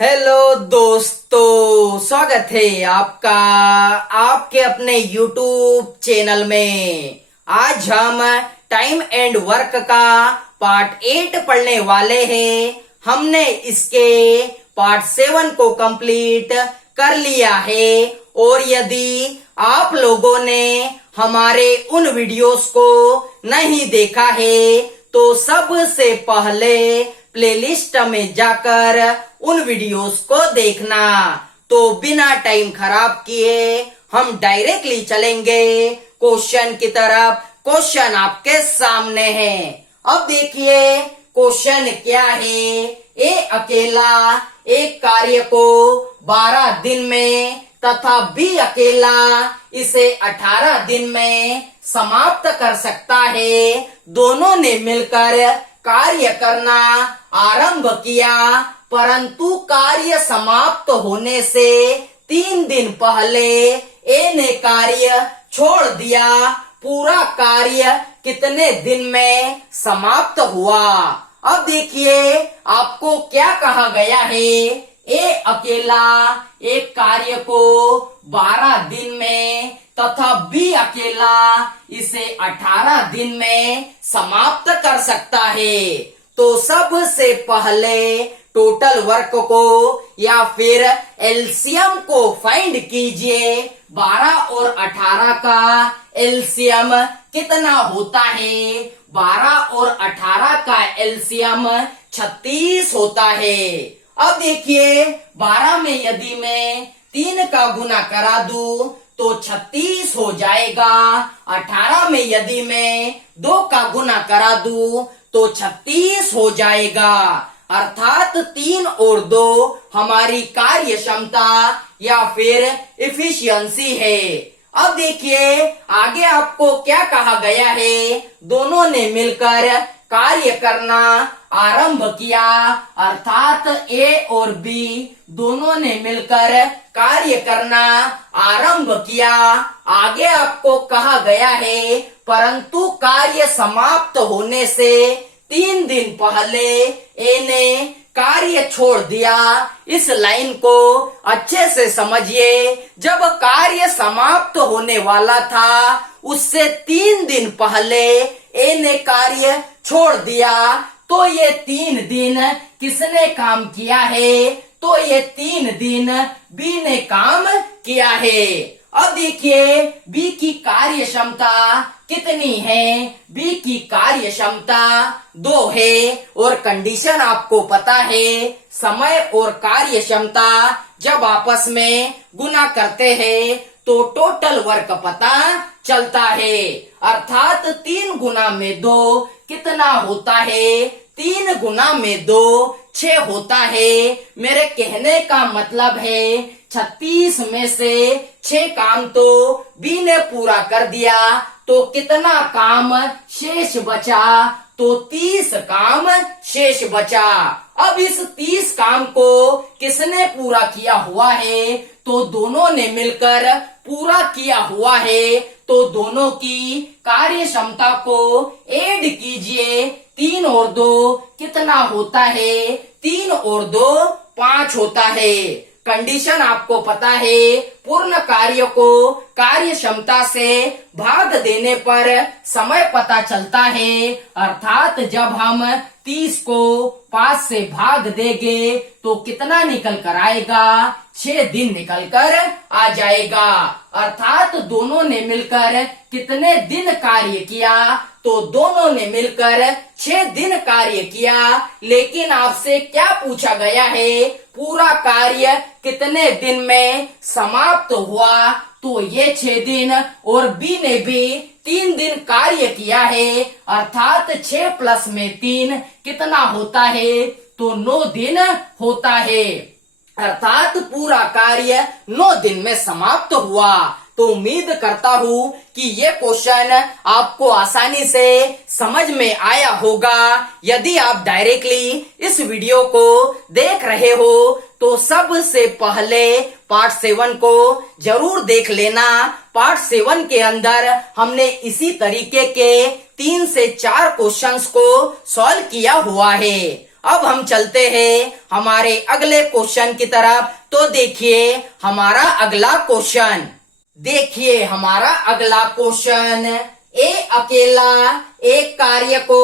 Hello दोस्तों, स्वागत है आपका आपके अपने YouTube चैनल में। आज हम टाइम एंड वर्क का पार्ट 8 पढ़ने वाले हैं। हमने इसके पार्ट 7 को कंप्लीट कर लिया है और यदि आप लोगों ने हमारे उन वीडियोस को नहीं देखा है तो सबसे पहले प्लेलिस्ट में जाकर उन वीडियोस को देखना। तो बिना टाइम खराब किए हम डायरेक्टली चलेंगे क्वेश्चन की तरफ। क्वेश्चन आपके सामने है। अब देखिए क्वेश्चन क्या है। ए अकेला एक कार्य को 12 दिन में तथा बी अकेला इसे 18 दिन में समाप्त कर सकता है। दोनों ने मिलकर कार्य करना आरंभ किया, परंतु कार्य समाप्त होने से 3 दिन पहले ए ने कार्य छोड़ दिया। पूरा कार्य कितने दिन में समाप्त हुआ? अब देखिए आपको क्या कहा गया है। ए अकेला एक कार्य को 12 दिन में तथा बी अकेला इसे 18 दिन में समाप्त कर सकता है। तो सबसे पहले टोटल वर्क को या फिर एलसीएम को फाइंड कीजिए। 12 और 18 का एलसीएम कितना होता है? 12 और 18 का एलसीएम 36 होता है। अब देखिए 12 में यदि मैं 3 का गुना करा दूं तो 36 हो जाएगा। 18 में यदि मैं 2 का गुना करा दूं तो 36 हो जाएगा। अर्थात 3 और 2 हमारी कार्य क्षमता या फिर इफिशियंसी है। अब देखिए आगे आपको क्या कहा गया है। दोनों ने मिलकर कार्य करना आरंभ किया, अर्थात ए और बी दोनों ने मिलकर कार्य करना आरंभ किया। आगे आपको कहा गया है परंतु कार्य समाप्त होने से 3 दिन पहले ए ने कार्य छोड़ दिया। इस लाइन को अच्छे से समझिए। जब कार्य समाप्त होने वाला था उससे 3 दिन पहले ए ने कार्य छोड़ दिया। तो ये 3 दिन किसने काम किया है? तो ये 3 दिन बी ने काम किया है। अब देखिए बी की कार्य क्षमता कितनी है? बी की कार्य क्षमता 2 है और कंडीशन आपको पता है, समय और कार्य क्षमता जब आपस में गुना करते हैं तो टोटल वर्क पता चलता है। अर्थात 3 गुना में 2 कितना होता है? 3 गुना में 2 6 होता है। मेरे कहने का मतलब है 36 में से 6 काम तो बी ने पूरा कर दिया, तो कितना काम शेष बचा? तो 30 काम शेष बचा। अब इस 30 काम को किसने पूरा किया हुआ है? तो दोनों ने मिलकर पूरा किया हुआ है। तो दोनों की कार्य क्षमता को ऐड कीजिए। 3 और 2 कितना होता है? 3 और 2 5 होता है। कंडीशन आपको पता है, पूर्ण कार्य को कार्य क्षमता से भाग देने पर समय पता चलता है। अर्थात जब हम 30 को 5 से भाग देंगे तो कितना निकल कर आएगा? 6 दिन निकल कर आ जाएगा। अर्थात दोनों ने मिलकर कितने दिन कार्य किया? तो दोनों ने मिलकर 6 दिन कार्य किया। लेकिन आपसे क्या पूछा गया है? पूरा कार्य कितने दिन में समाप्त हुआ? तो ये 6 दिन और बी ने भी 3 दिन कार्य किया है। अर्थात 6 प्लस में 3 कितना होता है? तो 9 दिन होता है। अर्थात पूरा कार्य 9 दिन में समाप्त हुआ। तो उम्मीद करता हूँ कि ये क्वेश्चन आपको आसानी से समझ में आया होगा। यदि आप डायरेक्टली इस वीडियो को देख रहे हो तो सबसे पहले पार्ट 7 को जरूर देख लेना। पार्ट 7 के अंदर हमने इसी तरीके के 3 से 4 क्वेश्चंस को सॉल्व किया हुआ है। अब हम चलते हैं हमारे अगले क्वेश्चन की तरफ। तो देखिए हमारा अगला क्वेश्चन। देखिए हमारा अगला क्वेश्चन। ए अकेला एक कार्य को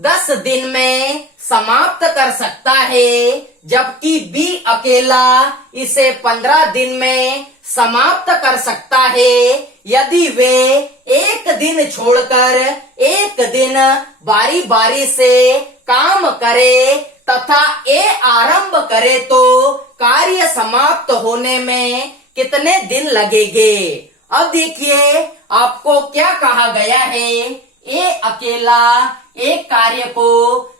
10 दिन में समाप्त कर सकता है, जबकि बी अकेला इसे 15 दिन में समाप्त कर सकता है, यदि वे एक दिन छोड़कर एक दिन बारी बारी से काम करे तथा ए आरंभ करे तो कार्य समाप्त होने में कितने दिन लगेंगे। अब देखिए आपको क्या कहा गया है। ए अकेला एक कार्य को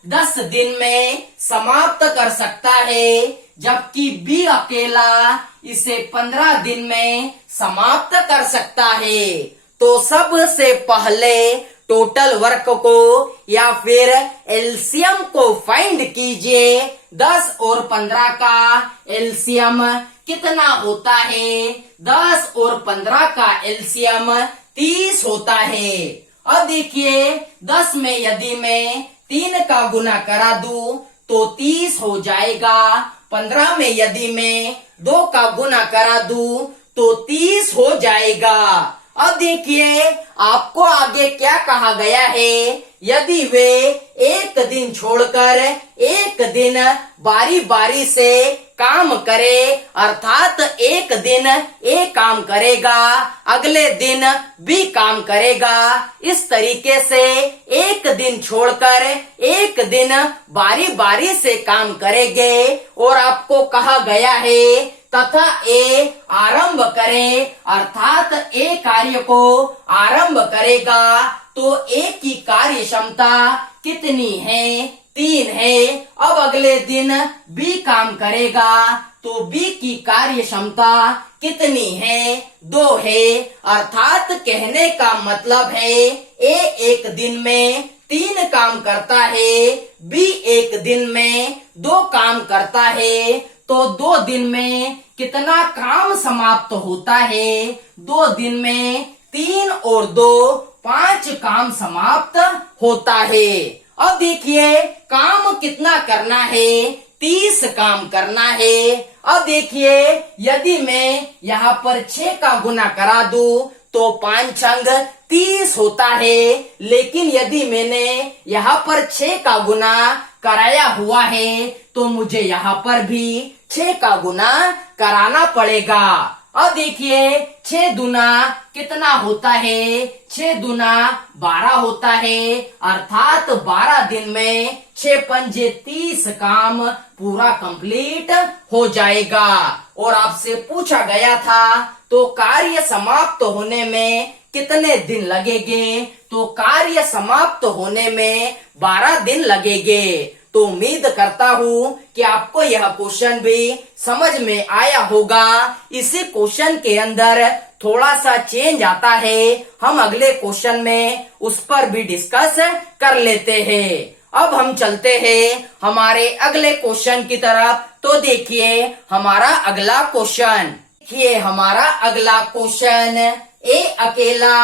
10 दिन में समाप्त कर सकता है, जबकि बी अकेला इसे 15 दिन में समाप्त कर सकता है। तो सबसे पहले टोटल वर्क को या फिर एलसीएम को फाइंड कीजिए। 10 और 15 का एलसीएम कितना होता है। 10 और 15 का एलसीएम 30 होता है। अब देखिए 10 में यदि मैं 3 का गुना करा दूं तो 30 हो जाएगा। 15 में यदि मैं 2 का गुना करा दूं तो 30 हो जाएगा। अब देखिए आपको आगे क्या कहा गया है। यदि वे एक दिन छोड़कर एक दिन बारी बारी से काम करे, अर्थात एक दिन ए काम करेगा, अगले दिन बी काम करेगा, इस तरीके से एक दिन छोड़कर एक दिन बारी बारी से काम करेंगे। और आपको कहा गया है तथा ए आरंभ करे, अर्थात ए कार्य को आरंभ करेगा तो ए की कार्य क्षमता कितनी है, 3 है। अब अगले दिन बी काम करेगा तो बी की कार्य क्षमता कितनी है, 2 है। अर्थात कहने का मतलब है ए एक दिन में 3 काम करता है, बी एक दिन में 2 काम करता है। तो 2 दिन में कितना काम समाप्त होता है। 2 दिन में 3 और 2 5 काम समाप्त होता है। अब देखिए काम कितना करना है, 30 काम करना है। अब देखिए यदि मैं यहाँ पर 6 का गुना करा दूं तो 5 छंग 30 होता है, लेकिन यदि मैंने यहाँ पर 6 का गुना कराया हुआ है तो मुझे यहाँ पर भी 6 का गुना कराना पड़ेगा। अब देखिए 6 दूना कितना होता है, 6 दूना 12 होता है, अर्थात 12 दिन में 6 पंजे 30 काम पूरा कंप्लीट हो जाएगा। और आपसे पूछा गया था तो कार्य समाप्त होने में कितने दिन लगेंगे, तो कार्य समाप्त होने में 12 दिन लगेंगे। तो उम्मीद करता हूँ कि आपको यह क्वेश्चन भी समझ में आया होगा। इसी क्वेश्चन के अंदर थोड़ा सा चेंज आता है, हम अगले क्वेश्चन में उस पर भी डिस्कस कर लेते हैं। अब हम चलते हैं हमारे अगले क्वेश्चन की तरफ। तो देखिए हमारा अगला क्वेश्चन। देखिए हमारा अगला क्वेश्चन। ए अकेला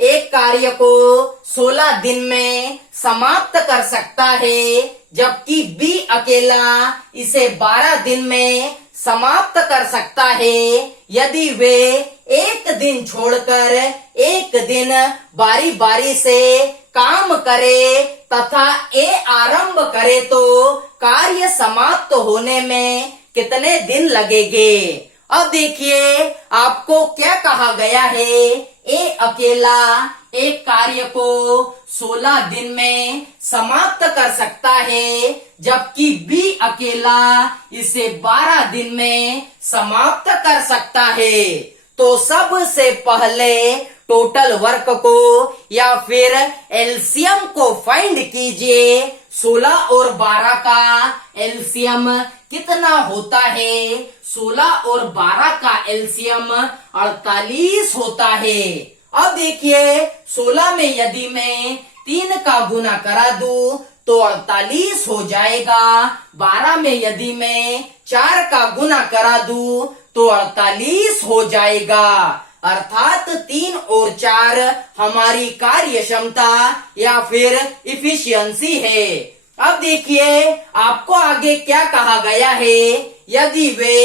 एक कार्य को 16 दिन में समाप्त कर सकता है, जबकि बी अकेला इसे 12 दिन में समाप्त कर सकता है, यदि वे एक दिन छोड़कर एक दिन बारी बारी से काम करे तथा ए आरंभ करे तो कार्य समाप्त होने में कितने दिन लगेंगे। अब देखिए आपको क्या कहा गया है। ए अकेला एक कार्य को 16 दिन में समाप्त कर सकता है, जबकि बी अकेला इसे 12 दिन में समाप्त कर सकता है। तो सबसे पहले टोटल वर्क को या फिर एलसीएम को फाइंड कीजिए। 16 और 12 का एलसीएम कितना होता है। 16 और 12 का एलसीएम 48 होता है। अब देखिए 16 में यदि मैं 3 का गुना करा दूं तो 48 हो जाएगा। 12 में यदि मैं 4 का गुना करा दूं तो 48 हो जाएगा। अर्थात 3 और 4 हमारी कार्य क्षमता या फिर इफिशियंसी है। अब देखिए आपको आगे क्या कहा गया है। यदि वे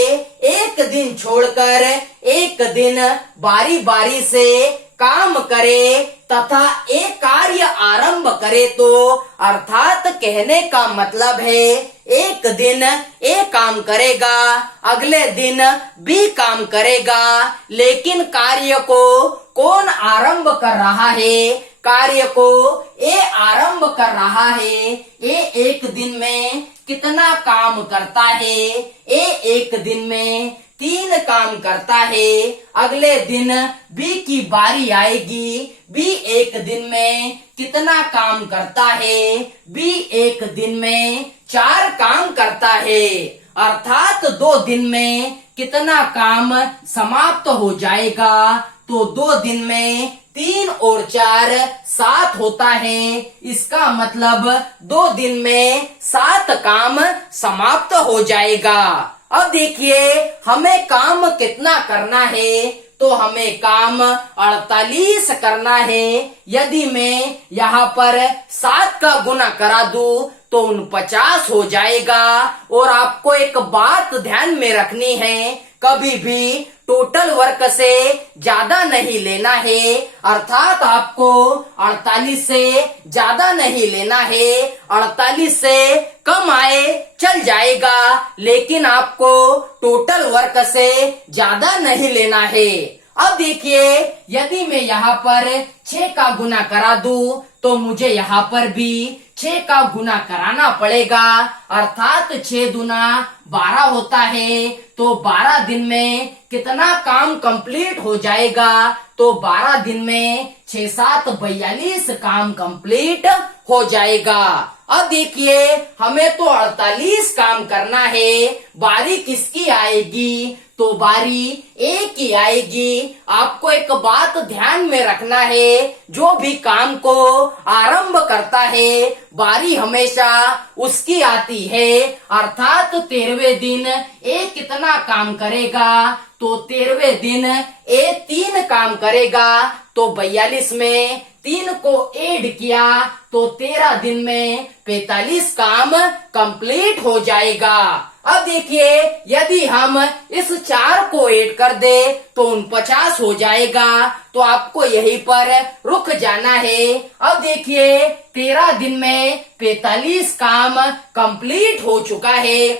एक दिन छोड़कर एक दिन बारी बारी से काम करे तथा एक कार्य आरंभ करे तो अर्थात कहने का मतलब है एक दिन ए काम करेगा, अगले दिन बी काम करेगा, लेकिन कार्य को कौन आरंभ कर रहा है? कार्य को ए आरंभ कर रहा है। ए एक दिन में कितना काम करता है? ए एक दिन में 3 काम करता है। अगले दिन बी की बारी आएगी, बी एक दिन में कितना काम करता है? बी एक दिन में 4 काम करता है। अर्थात 2 दिन में कितना काम समाप्त हो जाएगा? तो 2 दिन में 3 और 4 7 होता है। इसका मतलब 2 दिन में 7 काम समाप्त हो जाएगा। अब देखिए हमें काम कितना करना है, तो हमें काम 48 करना है। यदि मैं यहाँ पर 7 का गुना करा दूं तो 49 हो जाएगा। और आपको एक बात ध्यान में रखनी है, कभी भी टोटल वर्क से ज्यादा नहीं लेना है। अर्थात आपको 48 से ज्यादा नहीं लेना है। 48 से कम आए चल जाएगा, लेकिन आपको टोटल वर्क से ज्यादा नहीं लेना है। अब देखिए यदि मैं यहाँ पर 6 का गुना करा दूं तो मुझे यहाँ पर भी 6 का गुना कराना पड़ेगा। अर्थात 6 दूना 12 होता है। तो 12 दिन में कितना काम कंप्लीट हो जाएगा? तो 12 दिन में 6 7 42 काम कंप्लीट हो जाएगा। अब देखिए हमें तो 48 काम करना है। बारी किसकी आएगी? तो बारी ए की आएगी। आपको एक बात ध्यान में रखना है, जो भी काम को आरंभ करता है बारी हमेशा उसकी आती है। अर्थात 13वें दिन ए कितना काम करेगा? तो 13वें दिन ए 3 काम करेगा। तो 42 में 3 को ऐड किया तो 13 दिन में 45 काम कंप्लीट हो जाएगा। अब देखिए यदि हम इस 4 को ऐड कर दे तो 49 हो जाएगा। तो आपको यहीं पर रुक जाना है। अब देखिए 13 दिन में 45 काम कंप्लीट हो चुका है।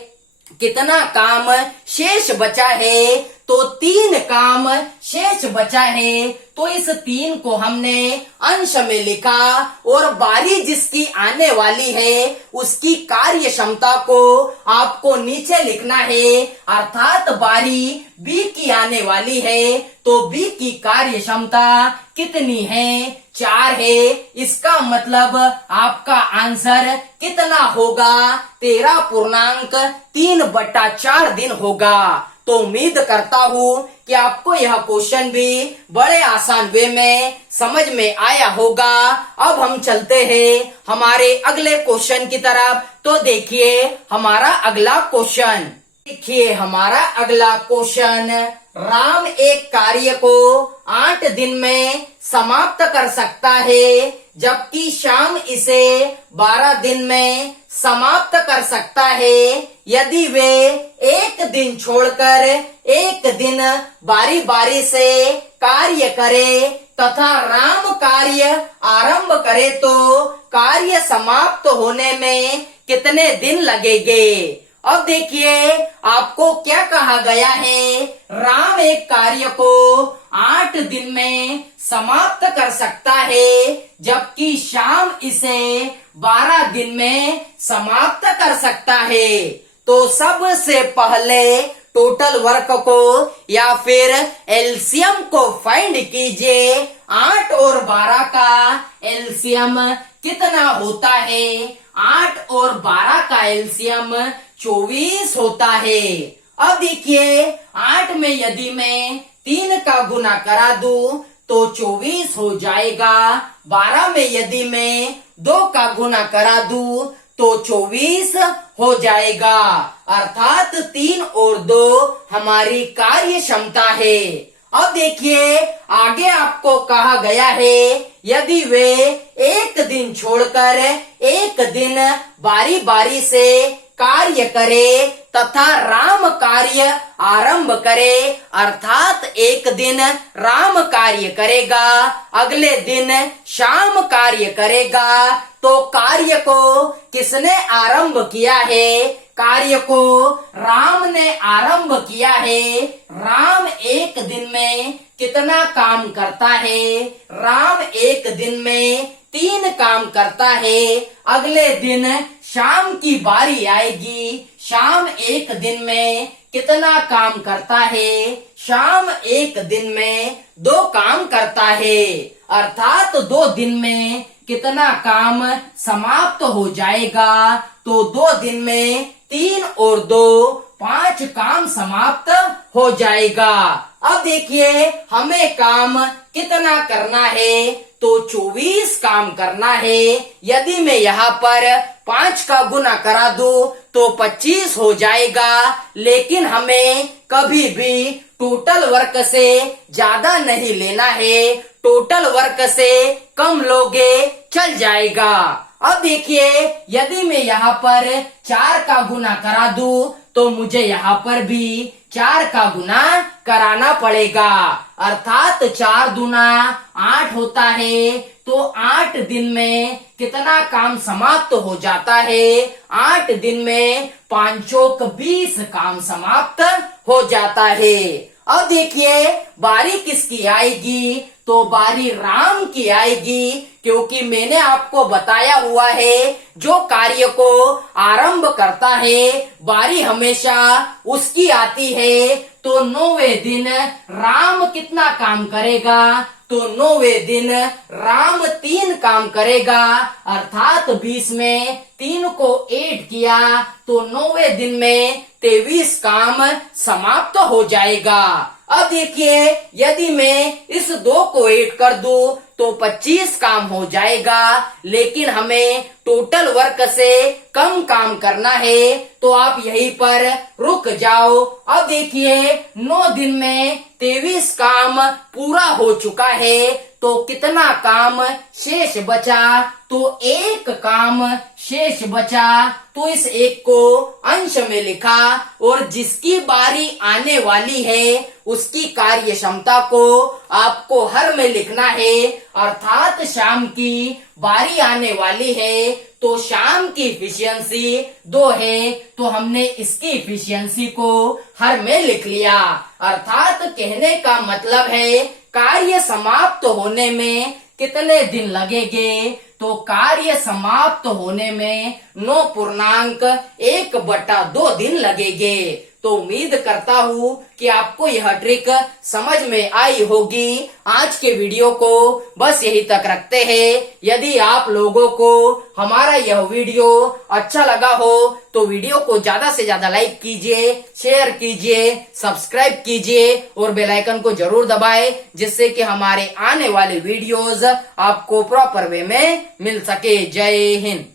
कितना काम शेष बचा है? तो 3 काम शेष बचा है। तो इस 3 को हमने अंश में लिखा और बारी जिसकी आने वाली है उसकी कार्य क्षमता को आपको नीचे लिखना है। अर्थात बारी बी की आने वाली है तो बी की कार्य क्षमता कितनी है? 4 है। इसका मतलब आपका आंसर कितना होगा? 13.3/4 दिन होगा। तो उम्मीद करता हूँ कि आपको यह क्वेश्चन भी बड़े आसान वे में समझ में आया होगा। अब हम चलते हैं हमारे अगले क्वेश्चन की तरफ। तो देखिए हमारा अगला क्वेश्चन, देखिए हमारा अगला क्वेश्चन, राम एक कार्य को 8 दिन में समाप्त कर सकता है, जबकि श्याम इसे 12 दिन में समाप्त कर सकता है। यदि वे एक दिन छोड़कर एक दिन बारी बारी से कार्य करे तथा राम कार्य आरंभ करे तो कार्य समाप्त होने में कितने दिन लगेंगे? अब देखिए आपको क्या कहा गया है, राम एक कार्य को 8 दिन में समाप्त कर सकता है, जबकि श्याम इसे 12 दिन में समाप्त कर सकता है। तो सबसे पहले टोटल वर्क को या फिर एलसीएम को फाइंड कीजिए। 8 और 12 का एलसीएम कितना होता है? 8 और 12 का एलसीएम 24 होता है। अब देखिए 8 में यदि मैं 3 का गुना करा दूं तो 24 हो जाएगा। 12 में यदि मैं 2 का गुना करा दूं तो 24 हो जाएगा। अर्थात 3 और 2 हमारी कार्य क्षमता है। अब देखिए आगे आपको कहा गया है, यदि वे एक दिन छोड़कर एक दिन बारी बारी से कार्य करे तथा राम कार्य आरंभ करे, अर्थात एक दिन राम कार्य करेगा, अगले दिन शाम कार्य करेगा, तो कार्य को किसने आरंभ किया है? कार्य को राम ने आरंभ किया है। राम एक दिन में कितना काम करता है? राम एक दिन में 3 काम करता है। अगले दिन शाम की बारी आएगी, शाम एक दिन में कितना काम करता है? शाम एक दिन में 2 काम करता है, अर्थात 2 दिन में कितना काम समाप्त हो जाएगा? तो 2 दिन में 3 और 2 5 काम समाप्त हो जाएगा। अब देखिए हमें काम कितना करना है? तो 24 काम करना है। यदि मैं यहाँ पर 5 का गुना करा दूं तो 25 हो जाएगा, लेकिन हमें कभी भी टोटल वर्क से ज्यादा नहीं लेना है, टोटल वर्क से कम लोगे चल जाएगा। अब देखिए यदि मैं यहाँ पर 4 का गुना करा दूं तो मुझे यहाँ पर भी 4 का गुना कराना पड़ेगा, अर्थात 4 दूना 8 होता है। तो 8 दिन में कितना काम समाप्त हो जाता है? 8 दिन में 5 चौक 20 काम समाप्त हो जाता है। अब देखिए बारी किसकी आएगी? तो बारी राम की आएगी, क्योंकि मैंने आपको बताया हुआ है जो कार्य को आरंभ करता है बारी हमेशा उसकी आती है। तो 9वें दिन राम कितना काम करेगा? तो 9वें दिन राम 3 काम करेगा, अर्थात 20 में 3 को 8 किया तो 9वें दिन में 23 काम समाप्त हो जाएगा। अब देखिए यदि मैं इस 2 को 8 कर दूं तो 25 काम हो जाएगा, लेकिन हमें टोटल वर्क से कम काम करना है, तो आप यहीं पर रुक जाओ। अब देखिए 9 दिन में 23 काम पूरा हो चुका है, तो कितना काम शेष बचा? तो 1 काम शेष बचा, तो इस 1 को अंश में लिखा, और जिसकी बारी आने वाली है उसकी कार्य क्षमता को आपको हर में लिखना है, अर्थात शाम की बारी आने वाली है तो शाम की इफिशियंसी 2 है, तो हमने इसकी इफिशियंसी को हर में लिख लिया। अर्थात कहने का मतलब है कार्य समाप्त होने में कितने दिन लगेंगे? तो कार्य समाप्त होने में 9.1/2 दिन लगेंगे। तो उम्मीद करता हूँ कि आपको यह ट्रिक समझ में आई होगी। आज के वीडियो को बस यही तक रखते हैं। यदि आप लोगों को हमारा यह वीडियो अच्छा लगा हो तो वीडियो को ज्यादा से ज्यादा लाइक कीजिए, शेयर कीजिए, सब्सक्राइब कीजिए और बेल आइकन को जरूर दबाएं, जिससे कि हमारे आने वाले वीडियोस आपको प्रॉपर वे में मिल सके। जय हिंद।